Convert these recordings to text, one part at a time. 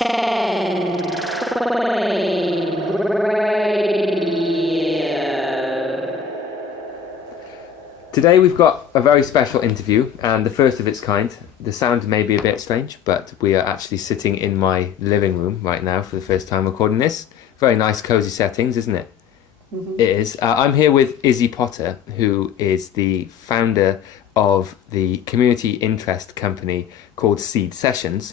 10 Today we've got a very special interview and the first of its kind. The sound may be a bit strange, but we are actually sitting in my living room right now for the first time recording this. Very nice, cosy settings, isn't it? Mm-hmm. It is. I'm here with Isie Potter, who is the founder of the community interest company called Seed Sessions,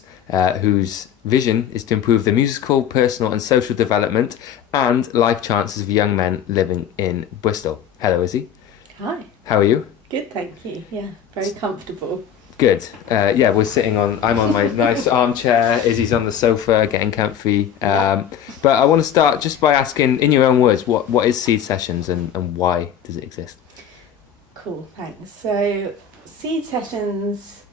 whose vision is to improve the musical, personal and social development and life chances of young men living in Bristol. Hello, Isie. Hi. How are you? Good, thank you. Yeah, very comfortable. Good. We're sitting on... I'm on my nice armchair. Isie's on the sofa, getting comfy. But I want to start just by asking, in your own words, what is Seed Sessions and why does it exist? Cool, thanks. So, Seed Sessions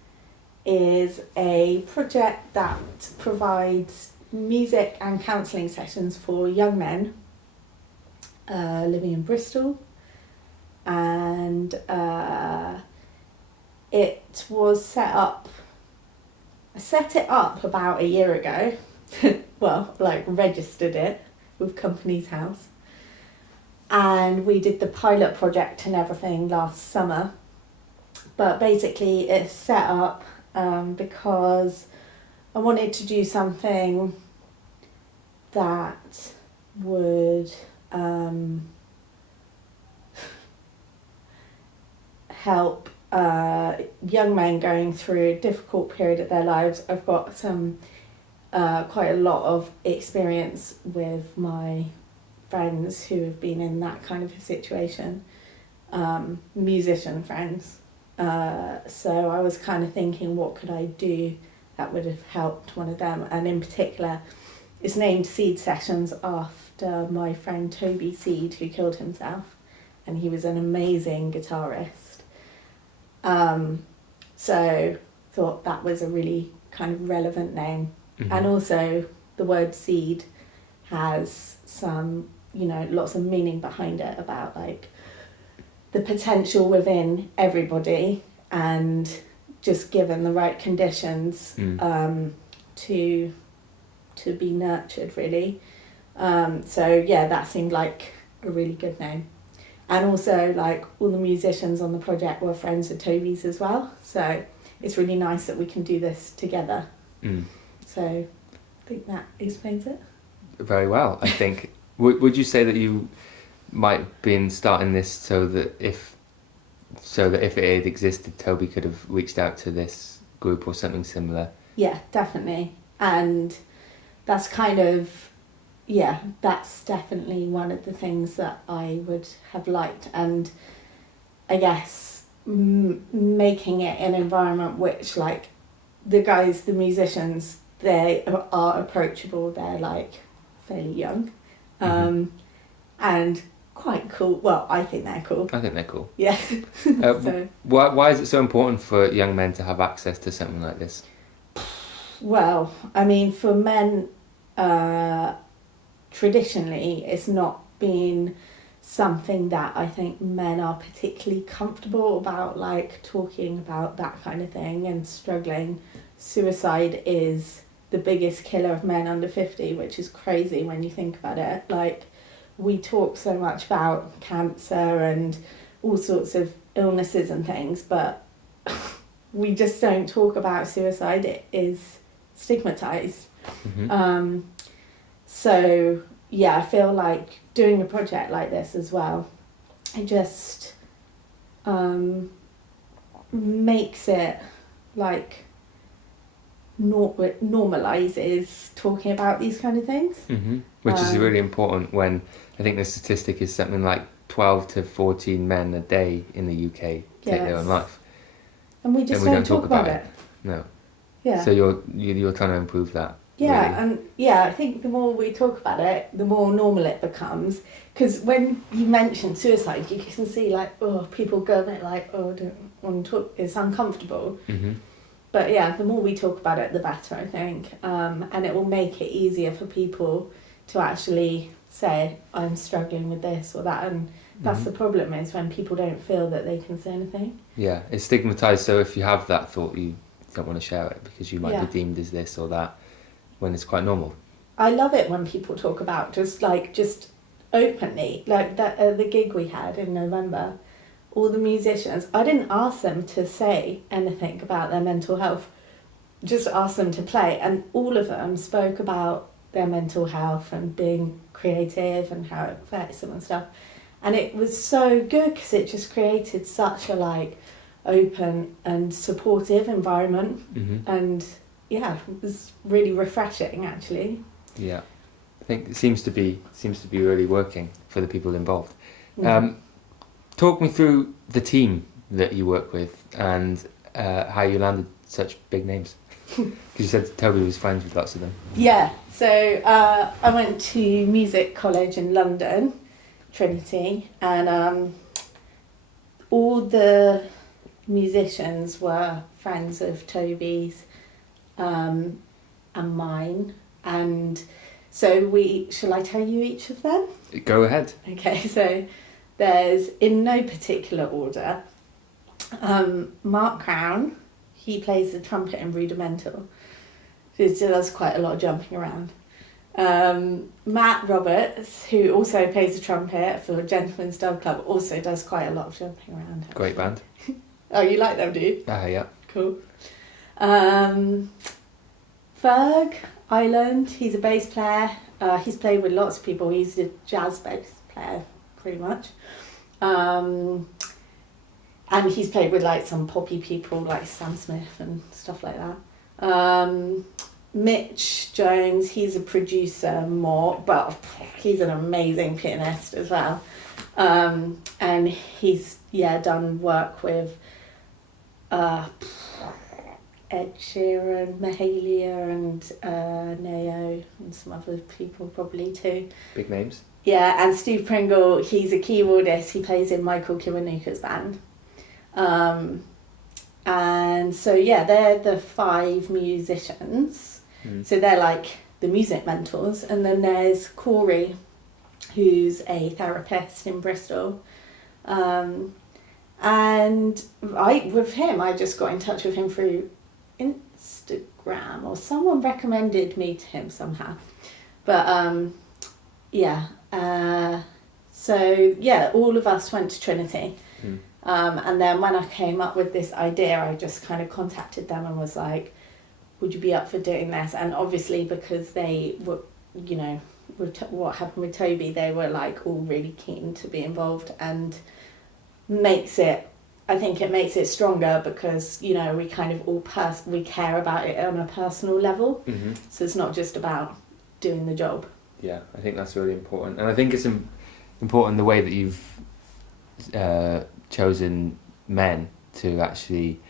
is a project that provides music and counselling sessions for young men living in Bristol. And it was set it up about a year ago. Well, registered it with Companies House. And we did the pilot project and everything last summer. But basically it's set up because I wanted to do something that would help young men going through a difficult period of their lives. I've got some quite a lot of experience with my friends who have been in that kind of a situation, musician friends. So I was kind of thinking, what could I do that would have helped one of them? And in particular, it's named Seed Sessions after my friend Toby Seed, who killed himself, and he was an amazing guitarist. So thought that was a really kind of relevant name. Mm-hmm. And also the word seed has some, lots of meaning behind it about the potential within everybody and just given the right conditions to be nurtured really. That seemed like a really good name. And also, all the musicians on the project were friends of Toby's as well. So it's really nice that we can do this together. Mm. So I think that explains it. Very well, I think. Would you say that you might have been starting this so that if it had existed, Toby could have reached out to this group or something similar? Yeah, definitely. And that's that's definitely one of the things that I would have liked. And I guess making it an environment which the musicians, they are approachable. They're fairly young and quite cool. Well, I think they're cool. I think they're cool. Yeah. So. Why is it so important for young men to have access to something like this? Well, I mean, for men... traditionally, it's not been something that I think men are particularly comfortable about, talking about that kind of thing and struggling. Suicide is the biggest killer of men under 50, which is crazy when you think about it. We talk so much about cancer and all sorts of illnesses and things, but we just don't talk about suicide. It is stigmatized. Mm-hmm. So, I feel like doing a project like this as well, it just makes it normalizes talking about these kind of things. Mm-hmm. Which is really important when I think the statistic is something like 12 to 14 men a day in the UK take their own life. And we just don't talk about it. No. Yeah. So you're trying to improve that. Yeah, really. And I think the more we talk about it, the more normal it becomes. Because when you mention suicide, you can see people go a bit I don't want to talk. It's uncomfortable. Mm-hmm. But the more we talk about it, the better, I think. And it will make it easier for people to actually say, I'm struggling with this or that. And that's the problem, is when people don't feel that they can say anything. Yeah, it's stigmatised. So if you have that thought, you don't want to share it because you might be deemed as this or that. when it's quite normal. I love it when people talk about just openly, like that the gig we had in November, all the musicians, I didn't ask them to say anything about their mental health, just asked them to play, and all of them spoke about their mental health and being creative and how it affects them and stuff. And it was so good because it just created such a like open and supportive environment. And yeah, it was really refreshing actually. Yeah, I think it seems to be really working for the people involved. Talk me through the team that you work with and how you landed such big names. Because you said Toby was friends with lots of them. Yeah, so I went to music college in London, Trinity, and all the musicians were friends of Toby's and mine. And so shall I tell you each of them? Go ahead. Okay, so there's, in no particular order, Mark Crown. He plays the trumpet in Rudimental. He does quite a lot of jumping around. Matt Roberts, who also plays the trumpet for Gentleman's Dub Club, also does quite a lot of jumping around. Great band. Oh, you like them, do you? Yeah. Cool. Ferg Island, he's a bass player. He's played with lots of people. He's a jazz bass player, pretty much. And he's played with like some poppy people like Sam Smith and stuff like that. Mitch Jones, he's a producer more, but he's an amazing pianist as well. And he's done work with Ed Sheeran, Mahalia and Neo and some other people probably too. Big names. Yeah, and Steve Pringle, he's a keyboardist. He plays in Michael Kiwanuka's band. And so they're the 5 musicians. So they're like the music mentors. And then there's Corey, who's a therapist in Bristol. And with him, I just got in touch with him through Instagram, or someone recommended me to him somehow. But all of us went to Trinity. And then when I came up with this idea, I just kind of contacted them and was like, would you be up for doing this? And obviously because they were, with what happened with Toby, they were like all really keen to be involved, and I think it makes it stronger because, we kind of all we care about it on a personal level. So it's not just about doing the job. Yeah, I think that's really important. And I think it's important the way that you've chosen men to actually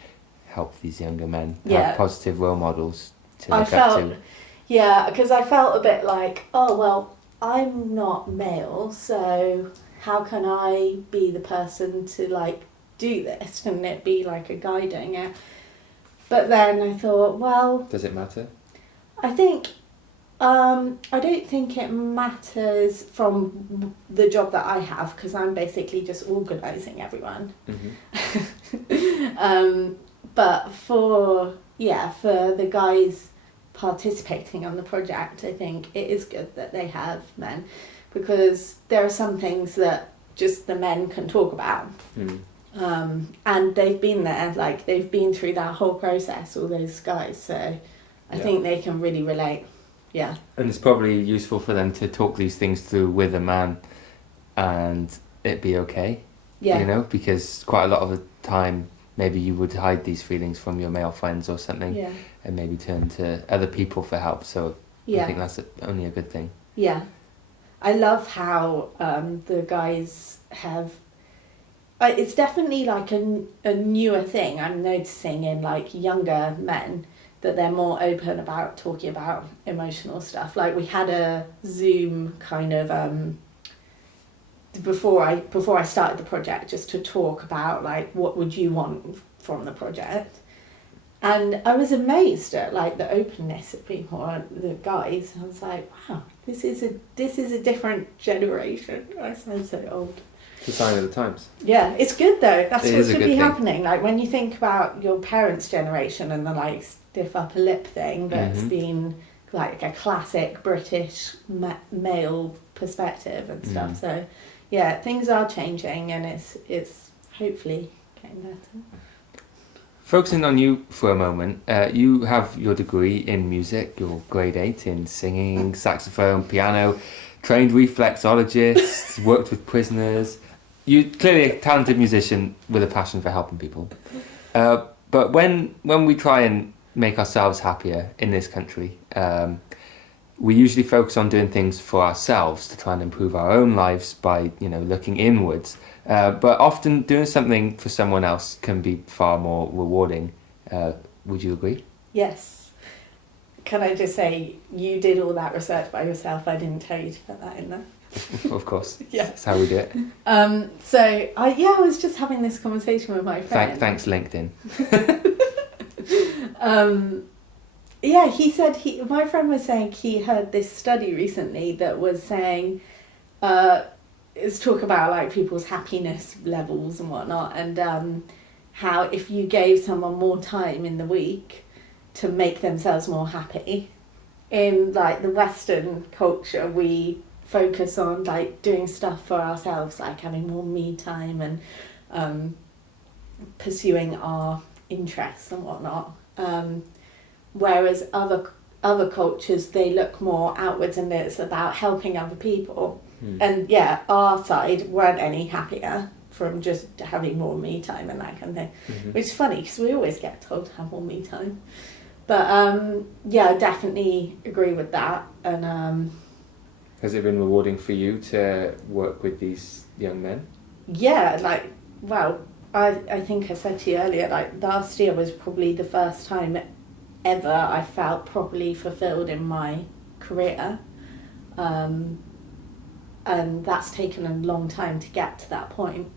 help these younger men have positive role models to look up to. Yeah, because I felt a bit like, oh, well, I'm not male, so how can I be the person to, like, do this and it be, like, a guy doing it? But then I thought, well... Does it matter? I think... I don't think it matters from the job that I have, because I'm basically just organising everyone. But for the guys participating on the project, I think it is good that they have men, because there are some things that just the men can talk about. And they've been there, like they've been through that whole process, all those guys, so I think they can really relate. Yeah. And it's probably useful for them to talk these things through with a man and it be okay. Yeah. Because quite a lot of the time maybe you would hide these feelings from your male friends or something, and maybe turn to other people for help. So I think that's only a good thing. Yeah. I love how the guys have... it's definitely like a newer thing I'm noticing in like younger men, that they're more open about talking about emotional stuff. Like we had a Zoom kind of before I started the project, just to talk about like what would you want from the project, and I was amazed at like the openness of people, the guys. I was like, wow, this is a different generation. I sound so old. It's a sign of the times. Yeah, it's good though. That's what should be happening. Like when you think about your parents' generation and the like stiff upper lip thing that's been like a classic British male perspective and stuff. So yeah, things are changing, and it's hopefully getting better. Focusing on you for a moment, you have your degree in music, your grade 8 in singing, saxophone, piano, trained reflexologist, worked with prisoners. You're clearly a talented musician with a passion for helping people. But when we try and make ourselves happier in this country, we usually focus on doing things for ourselves to try and improve our own lives by, looking inwards. But often doing something for someone else can be far more rewarding. Would you agree? Yes. Can I just say, you did all that research by yourself. I didn't tell you to put that in there. Of course. Yeah. That's how we do it. So I was just having this conversation with my friend. Thanks, LinkedIn. Yeah, he said my friend was saying he heard this study recently that was saying, it's talk about like people's happiness levels and whatnot, and how if you gave someone more time in the week to make themselves more happy, in like the Western culture we focus on like doing stuff for ourselves, like having more me time and pursuing our interests and whatnot. Whereas other cultures, they look more outwards and it's about helping other people. And yeah, our side weren't any happier from just having more me time and that kind of thing. Which is funny because we always get told to have more me time. But yeah, I definitely agree with that. And has it been rewarding for you to work with these young men? Yeah, like, well, I think I said to you earlier, like last year was probably the first time ever I felt properly fulfilled in my career. And that's taken a long time to get to that point.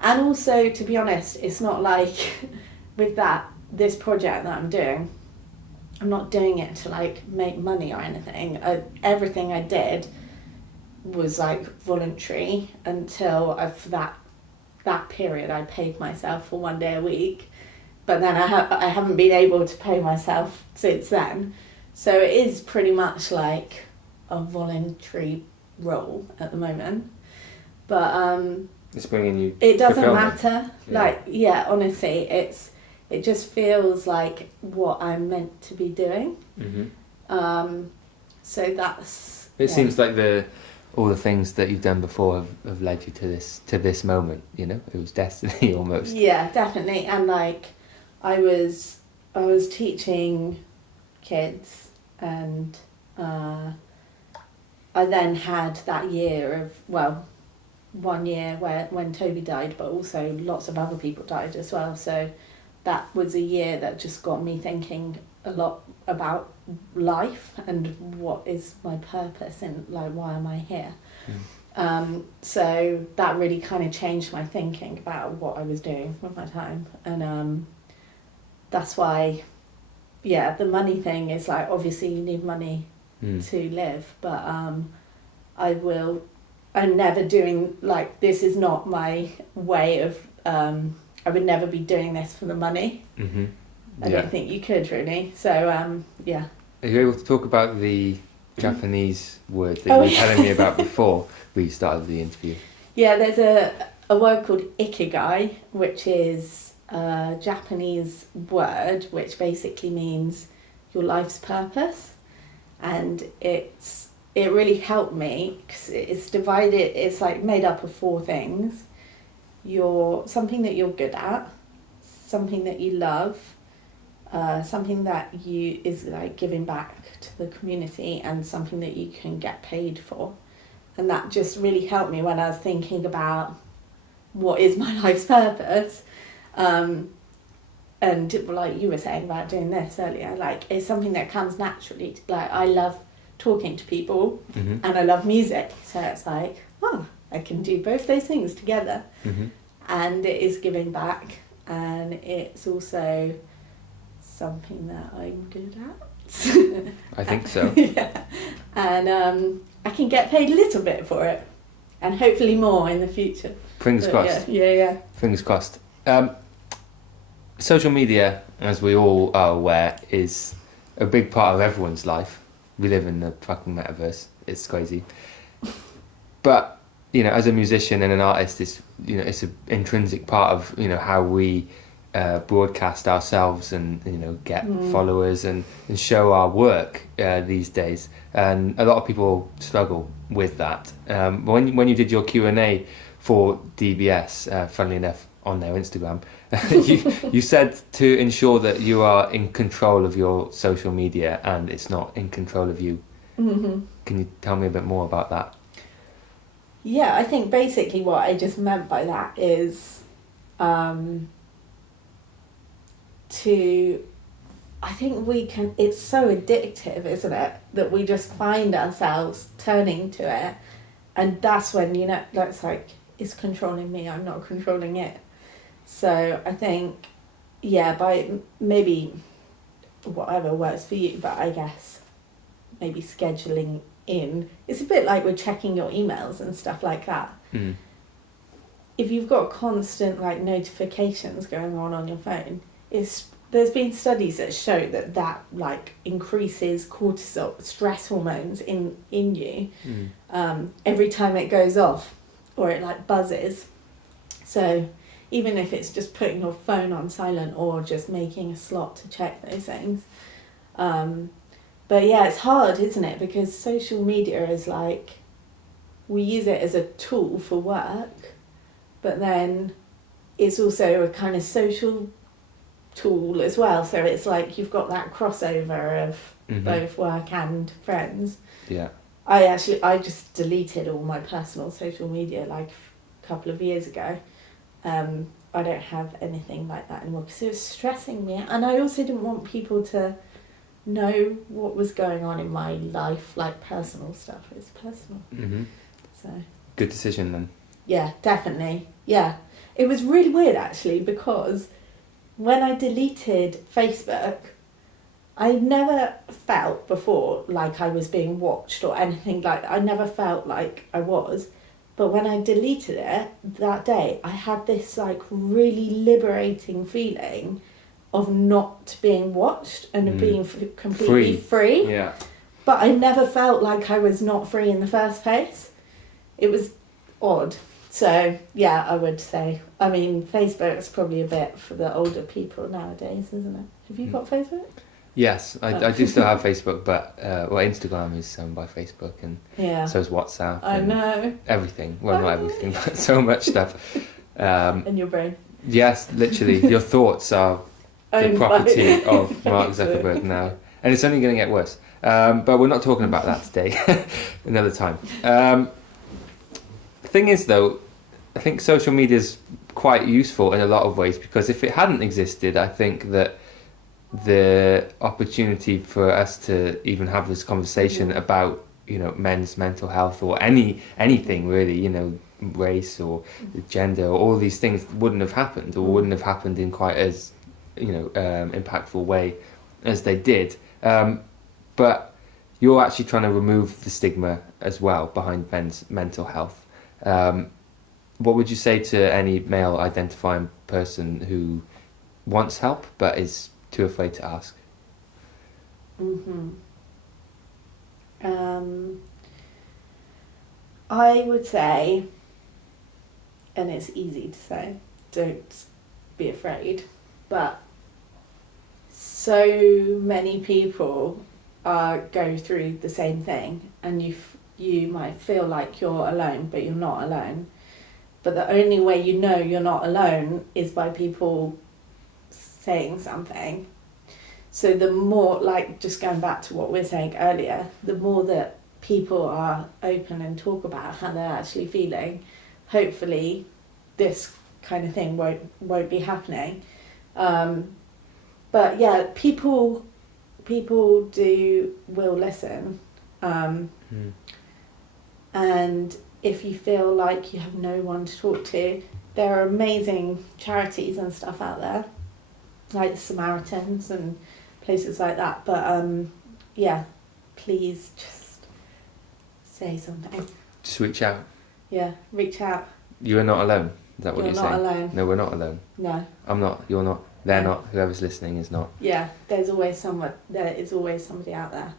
And also, to be honest, it's not like with this project that I'm doing, I'm not doing it to like make money or anything. Everything I did was like voluntary until for that period I paid myself for 1 day a week. But then I haven't been able to pay myself since then. So it is pretty much like a voluntary role at the moment. But it's bringing you it doesn't fulfillment. matter. Yeah. Like, yeah, honestly, it just feels like what I'm meant to be doing. So that's... It seems like all the things that you've done before have led you to this moment, It was destiny almost. Yeah, definitely. And like I was teaching kids, and I then had that year of, well, 1 year when Toby died, but also lots of other people died as well. So that was a year that just got me thinking a lot about life and what is my purpose and like why am I here. So that really kind of changed my thinking about what I was doing with my time, and that's why, yeah, the money thing is like, obviously you need money to live, but I'm never doing, like, this is not my way of, I would never be doing this for the money. I don't think you could really. So yeah. Are you able to talk about the Japanese word that you were telling me about before we started the interview? Yeah, there's a word called ikigai, which is a Japanese word which basically means your life's purpose, and it really helped me because it's divided. It's like made up of 4 things: something that you're good at, something that you love, something that is like giving back to the community, and something that you can get paid for. And that just really helped me when I was thinking about what is my life's purpose. And like you were saying about doing this earlier, like it's something that comes naturally. Like I love talking to people and I love music. So it's like, oh, I can do both those things together. And it is giving back, and it's also something that I'm good at. I think so. Yeah. And I can get paid a little bit for it, and hopefully more in the future. Fingers crossed. Yeah. Fingers crossed. Social media, as we all are aware, is a big part of everyone's life. we live in the fucking metaverse. It's crazy. But, you know, as a musician and an artist, it's, you know, it's an intrinsic part of, you know, how we broadcast ourselves and, you know, get followers and show our work these days. And a lot of people struggle with that. When you did your Q&A for DBS, funnily enough, on their Instagram, you said to ensure that you are in control of your social media and it's not in control of you. Mm-hmm. Can you tell me a bit more about that? Yeah, I think basically what I just meant by that is I think it's so addictive, isn't it, that we just find ourselves turning to it, and that's when, you know, that's like, it's controlling me, I'm not controlling it. So I think, yeah, by maybe whatever works for you, but I guess maybe scheduling in, it's a bit like we're checking your emails and stuff like that. Mm. If you've got constant like notifications going on your phone, there's been studies that show that like increases cortisol, stress hormones in you every time it goes off or it like buzzes. So even if it's just putting your phone on silent or just making a slot to check those things. But yeah, it's hard, isn't it? Because social media is like, we use it as a tool for work, but then it's also a kind of social tool as well. So it's like you've got that crossover of both work and friends. Yeah. I just deleted all my personal social media like a couple of years ago. I don't have anything like that anymore because it was stressing me, and I also didn't want people to know what was going on in my life, like personal stuff. It's personal. Mm-hmm. So good decision then. Yeah, definitely. Yeah, it was really weird actually, because when I deleted Facebook, I never felt before like I was being watched or anything like that. I never felt like I was. But when I deleted it that day, I had this like really liberating feeling of not being watched and being completely free. Yeah. But I never felt like I was not free in the first place. It was odd. So yeah, I would say. I mean, Facebook's probably a bit for the older people nowadays, isn't it? Have you got Facebook? Yes, I do still have Facebook, but Instagram is owned by Facebook, and so is WhatsApp. I know. Everything. Well, not everything, but so much stuff. In your brain. Yes, literally. Your thoughts are the property of Mark Zuckerberg now, and it's only going to get worse. But we're not talking about that today. Another time. The thing is, though, I think social media is quite useful in a lot of ways, because if it hadn't existed, I think that the opportunity for us to even have this conversation about, you know, men's mental health or anything really, you know, race or gender or all these things wouldn't have happened, or wouldn't have happened in quite as, you know, impactful way as they did. But you're actually trying to remove the stigma as well behind men's mental health. What would you say to any male identifying person who wants help but is too afraid to ask? I would say, and it's easy to say, don't be afraid, but so many people go through the same thing, and you might feel like you're alone, but you're not alone. But the only way you know you're not alone is by people saying something. So the more, like, just going back to what we were saying earlier, the more that people are open and talk about how they're actually feeling, hopefully this kind of thing won't be happening. But yeah, people will listen. And if you feel like you have no one to talk to, there are amazing charities and stuff out there, like the Samaritans and places like that. But yeah, please just say something. Just reach out. Yeah, reach out. You are not alone. Is that what you're saying? You're not alone. No, we're not alone. No. I'm not. You're not. They're not. Whoever's listening is not. Yeah, there is always somebody out there.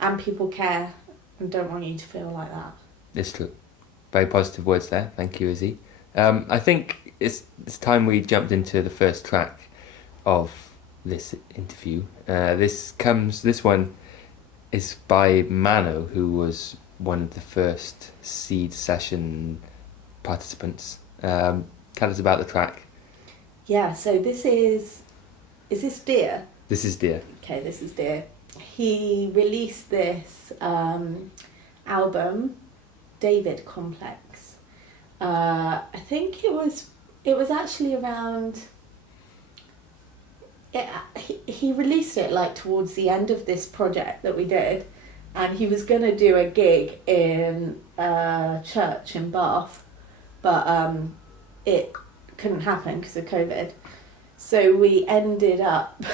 and people care and don't want you to feel like that. It's true. Very positive words there. Thank you, Izzy. I think it's time we jumped into the first track of this interview. This one is by Mano, who was one of the first Seed session participants. Tell us about the track. Yeah, so this is this Dear? This is Dear. Okay, this is Dear. He released this album, David Complex. I think it was actually around. He released it like towards the end of this project that we did, and he was gonna do a gig in a church in Bath, but it couldn't happen because of COVID. So we ended up.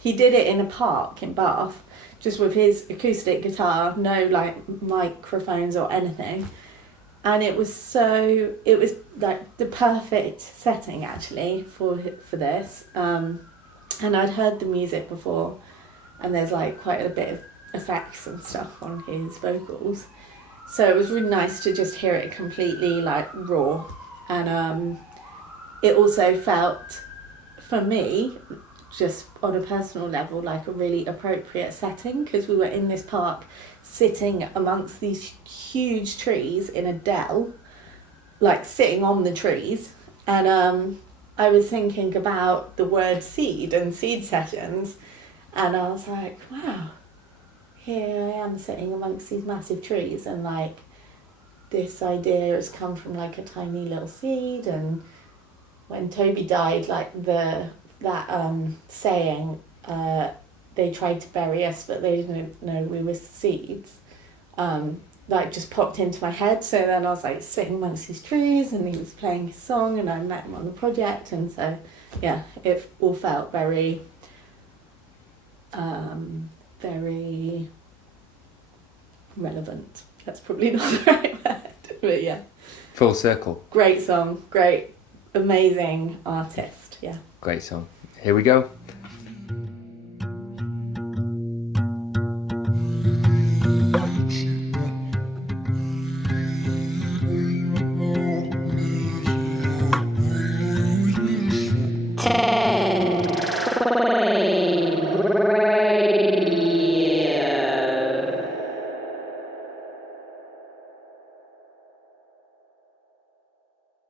He did it in a park in Bath, just with his acoustic guitar, no like microphones or anything. And it was like the perfect setting actually for this. And I'd heard the music before, and there's like quite a bit of effects and stuff on his vocals. So it was really nice to just hear it completely like raw. And it also felt, for me, just on a personal level, like a really appropriate setting, because we were in this park sitting amongst these huge trees in a dell, like sitting on the trees. And I was thinking about the word seed and seed sessions, and I was like, wow, here I am sitting amongst these massive trees, and like this idea has come from like a tiny little seed. And when Toby died, like that saying, they tried to bury us but they didn't know we were seeds, like just popped into my head. So then I was like sitting amongst these trees, and he was playing his song, and I met him on the project, and so yeah, it all felt very very relevant. That's probably not the right word, but yeah. Full circle. Great song, great, amazing artist, yeah. Great song. Here we go.